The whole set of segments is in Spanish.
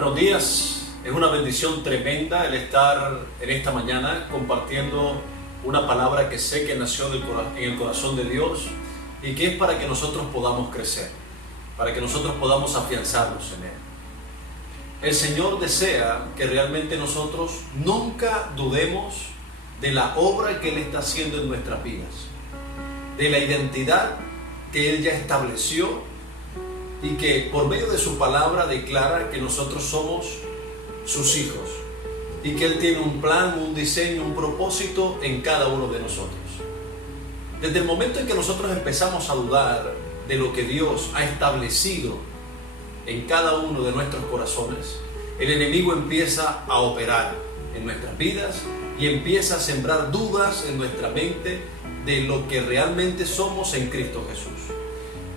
Buenos días, es una bendición tremenda el estar en esta mañana compartiendo una palabra que sé que nació en el corazón de Dios y que es para que nosotros podamos crecer, para que nosotros podamos afianzarnos en Él. El Señor desea que realmente nosotros nunca dudemos de la obra que Él está haciendo en nuestras vidas, de la identidad que Él ya estableció y que por medio de su palabra declara que nosotros somos sus hijos y que Él tiene un plan, un diseño, un propósito en cada uno de nosotros. Desde el momento en que nosotros empezamos a dudar de lo que Dios ha establecido en cada uno de nuestros corazones, el enemigo empieza a operar en nuestras vidas y empieza a sembrar dudas en nuestra mente de lo que realmente somos en Cristo Jesús.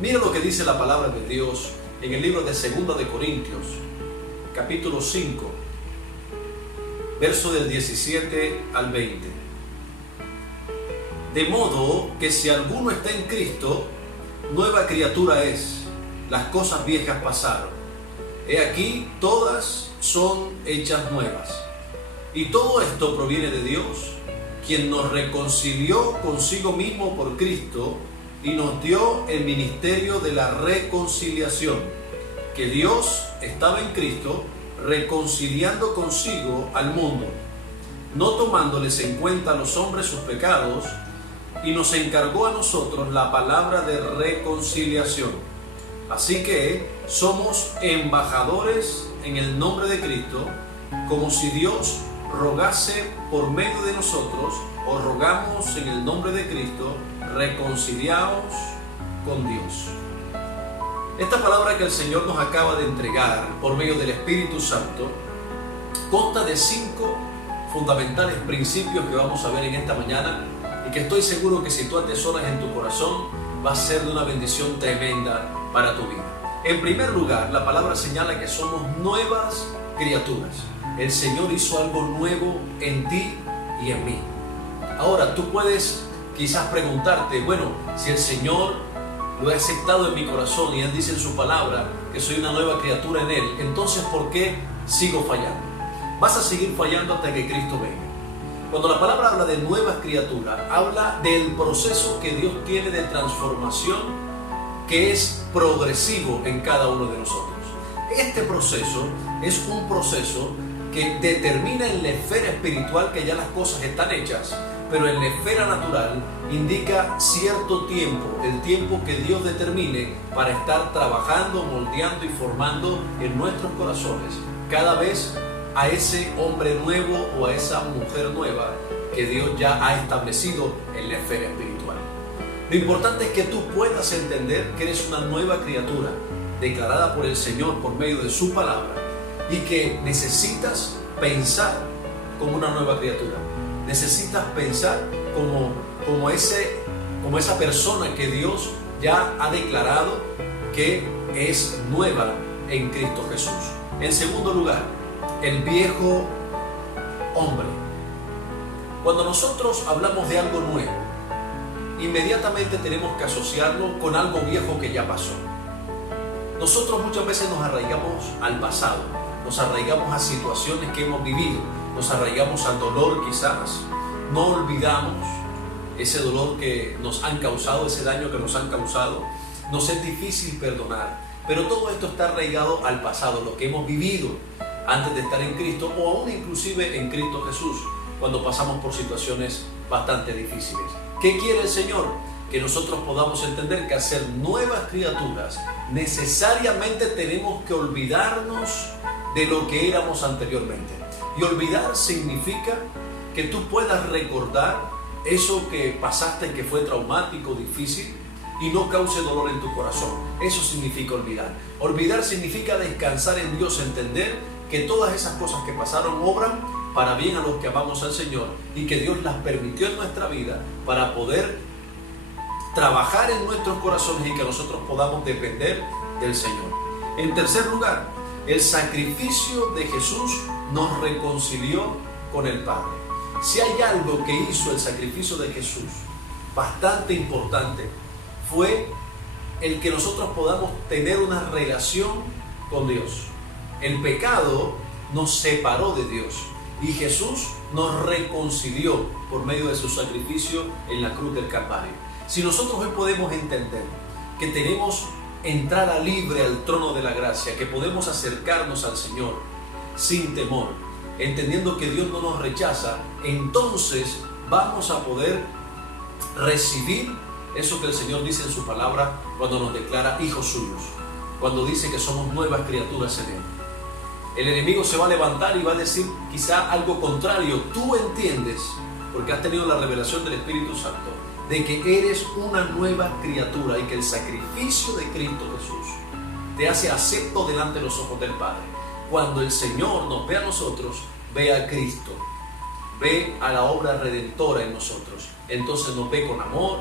Mira lo que dice la palabra de Dios en el libro de 2 de Corintios, capítulo 5, verso del 17 al 20. De modo que si alguno está en Cristo, nueva criatura es, las cosas viejas pasaron. He aquí, todas son hechas nuevas. Y todo esto proviene de Dios, quien nos reconcilió consigo mismo por Cristo y nos dio el ministerio de la reconciliación, que Dios estaba en Cristo reconciliando consigo al mundo, no tomándoles en cuenta a los hombres sus pecados, y nos encargó a nosotros la palabra de reconciliación. Así que somos embajadores en el nombre de Cristo, como si Dios rogase por medio de nosotros. Os rogamos en el nombre de Cristo, reconciliaos con Dios. Esta palabra que el Señor nos acaba de entregar por medio del Espíritu Santo consta de 5 fundamentales principios que vamos a ver en esta mañana y que estoy seguro que si tú atesoras en tu corazón va a ser de una bendición tremenda para tu vida. En primer lugar, la palabra señala que somos nuevas criaturas. El Señor hizo algo nuevo en ti y en mí. Ahora, tú puedes quizás preguntarte, bueno, si el Señor lo he aceptado en mi corazón y Él dice en su palabra que soy una nueva criatura en Él, entonces ¿por qué sigo fallando? Vas a seguir fallando hasta que Cristo venga. Cuando la palabra habla de nuevas criaturas, habla del proceso que Dios tiene de transformación que es progresivo en cada uno de nosotros. Este proceso es un proceso que determina en la esfera espiritual que ya las cosas están hechas, pero en la esfera natural indica cierto tiempo, el tiempo que Dios determine para estar trabajando, moldeando y formando en nuestros corazones cada vez a ese hombre nuevo o a esa mujer nueva que Dios ya ha establecido en la esfera espiritual. Lo importante es que tú puedas entender que eres una nueva criatura declarada por el Señor por medio de su palabra y que necesitas pensar como una nueva criatura. Necesitas pensar como esa persona que Dios ya ha declarado que es nueva en Cristo Jesús. En segundo lugar, el viejo hombre. Cuando nosotros hablamos de algo nuevo, inmediatamente tenemos que asociarlo con algo viejo que ya pasó. Nosotros muchas veces nos arraigamos al pasado, nos arraigamos a situaciones que hemos vivido, nos arraigamos al dolor quizás, no olvidamos ese dolor que nos han causado, ese daño que nos han causado, nos es difícil perdonar, pero todo esto está arraigado al pasado, lo que hemos vivido antes de estar en Cristo o aún inclusive en Cristo Jesús, cuando pasamos por situaciones bastante difíciles. ¿Qué quiere el Señor? Que nosotros podamos entender que al ser nuevas criaturas, necesariamente tenemos que olvidarnos de lo que éramos anteriormente. Y olvidar significa que tú puedas recordar eso que pasaste que fue traumático, difícil y no cause dolor en tu corazón. Eso significa olvidar. Olvidar significa descansar en Dios, entender que todas esas cosas que pasaron obran para bien a los que amamos al Señor y que Dios las permitió en nuestra vida para poder trabajar en nuestros corazones y que nosotros podamos depender del Señor. En tercer lugar, el sacrificio de Jesús nos reconcilió con el Padre. Si hay algo que hizo el sacrificio de Jesús bastante importante, fue el que nosotros podamos tener una relación con Dios. El pecado nos separó de Dios y Jesús nos reconcilió por medio de su sacrificio en la cruz del Calvario. Si nosotros hoy podemos entender que tenemos entrada libre al trono de la gracia, que podemos acercarnos al Señor sin temor, entendiendo que Dios no nos rechaza, entonces vamos a poder recibir eso que el Señor dice en su palabra cuando nos declara hijos suyos, cuando dice que somos nuevas criaturas en Él. El enemigo se va a levantar y va a decir quizá algo contrario. Tú entiendes, porque has tenido la revelación del Espíritu Santo, de que eres una nueva criatura y que el sacrificio de Cristo Jesús te hace acepto delante de los ojos del Padre. Cuando el Señor nos ve a nosotros, ve a Cristo, ve a la obra redentora en nosotros. Entonces nos ve con amor,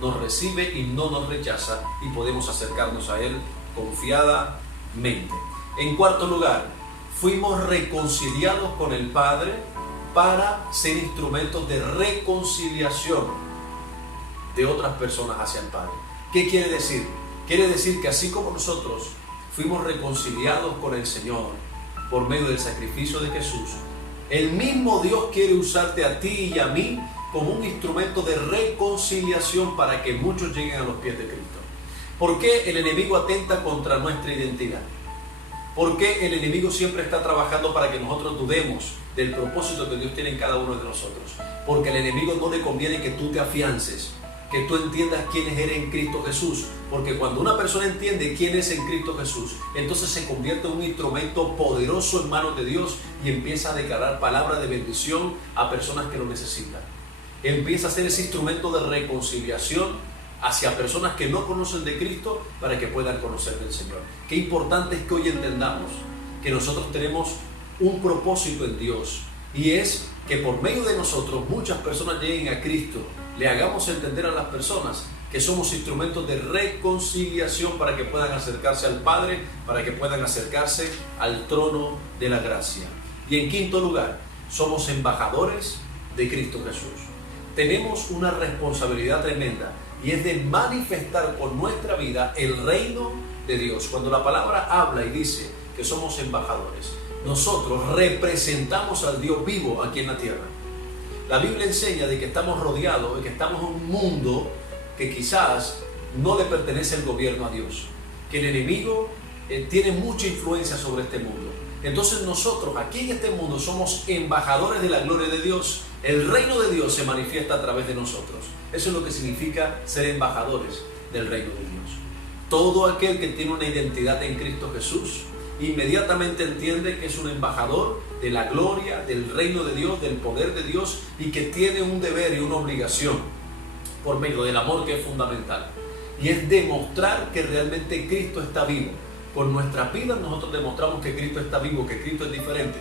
nos recibe y no nos rechaza, y podemos acercarnos a Él confiadamente. En cuarto lugar, fuimos reconciliados con el Padre para ser instrumentos de reconciliación de otras personas hacia el Padre. ¿Qué quiere decir? Quiere decir que así como nosotros fuimos reconciliados con el Señor por medio del sacrificio de Jesús, el mismo Dios quiere usarte a ti y a mí como un instrumento de reconciliación para que muchos lleguen a los pies de Cristo. ¿Por qué el enemigo atenta contra nuestra identidad? ¿Por qué el enemigo siempre está trabajando para que nosotros dudemos del propósito que Dios tiene en cada uno de nosotros? Porque al enemigo no le conviene que tú te afiances, que tú entiendas quién eres en Cristo Jesús. Porque cuando una persona entiende quién es en Cristo Jesús, entonces se convierte en un instrumento poderoso en manos de Dios y empieza a declarar palabras de bendición a personas que lo necesitan. Empieza a ser ese instrumento de reconciliación hacia personas que no conocen de Cristo para que puedan conocer del Señor. Qué importante es que hoy entendamos que nosotros tenemos un propósito en Dios, y es que por medio de nosotros muchas personas lleguen a Cristo, le hagamos entender a las personas que somos instrumentos de reconciliación para que puedan acercarse al Padre, para que puedan acercarse al trono de la gracia. Y en quinto lugar, somos embajadores de Cristo Jesús. Tenemos una responsabilidad tremenda, y es de manifestar con nuestra vida el reino de Dios. Cuando la palabra habla y dice que somos embajadores, nosotros representamos al Dios vivo aquí en la tierra. La Biblia enseña de que estamos rodeados, de que estamos en un mundo que quizás no le pertenece el gobierno a Dios, que el enemigo tiene mucha influencia sobre este mundo. Entonces nosotros aquí en este mundo somos embajadores de la gloria de Dios. El reino de Dios se manifiesta a través de nosotros. Eso es lo que significa ser embajadores del reino de Dios. Todo aquel que tiene una identidad en Cristo Jesús inmediatamente entiende que es un embajador de la gloria, del reino de Dios, del poder de Dios, y que tiene un deber y una obligación por medio del amor, que es fundamental, y es demostrar que realmente Cristo está vivo. Con nuestras vidas nosotros demostramos que Cristo está vivo, que Cristo es diferente,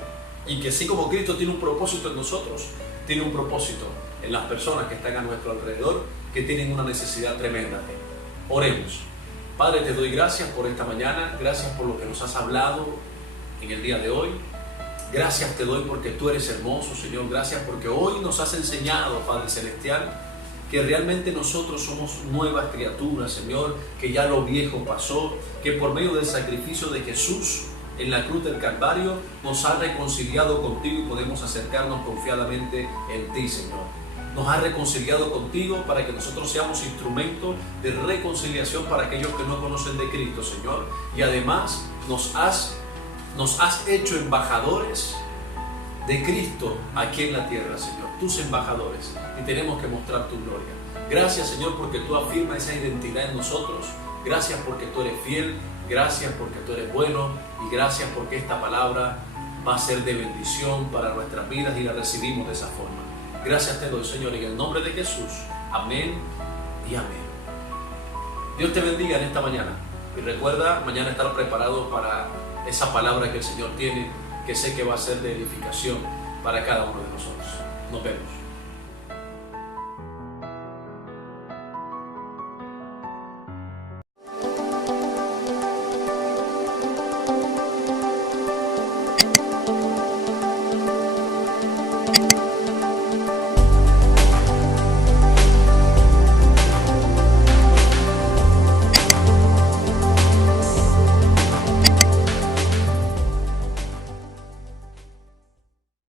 y que así como Cristo tiene un propósito en nosotros, tiene un propósito en las personas que están a nuestro alrededor, que tienen una necesidad tremenda. Oremos. Padre, te doy gracias por esta mañana, gracias por lo que nos has hablado en el día de hoy. Gracias te doy porque tú eres hermoso, Señor. Gracias porque hoy nos has enseñado, Padre Celestial, que realmente nosotros somos nuevas criaturas, Señor, que ya lo viejo pasó, que por medio del sacrificio de Jesús en la cruz del Calvario nos ha reconciliado contigo y podemos acercarnos confiadamente en ti, Señor. Nos ha reconciliado contigo para que nosotros seamos instrumentos de reconciliación para aquellos que no conocen de Cristo, Señor. Y además nos has hecho embajadores de Cristo aquí en la tierra, Señor. Tus embajadores. Y tenemos que mostrar tu gloria. Gracias, Señor, porque tú afirmas esa identidad en nosotros. Gracias porque tú eres fiel. Gracias porque tú eres bueno. Y gracias porque esta palabra va a ser de bendición para nuestras vidas y la recibimos de esa forma. Gracias te doy, Señor, en el nombre de Jesús. Amén y amén. Dios te bendiga en esta mañana. Y recuerda mañana estar preparado para esa palabra que el Señor tiene, que sé que va a ser de edificación para cada uno de nosotros. Nos vemos.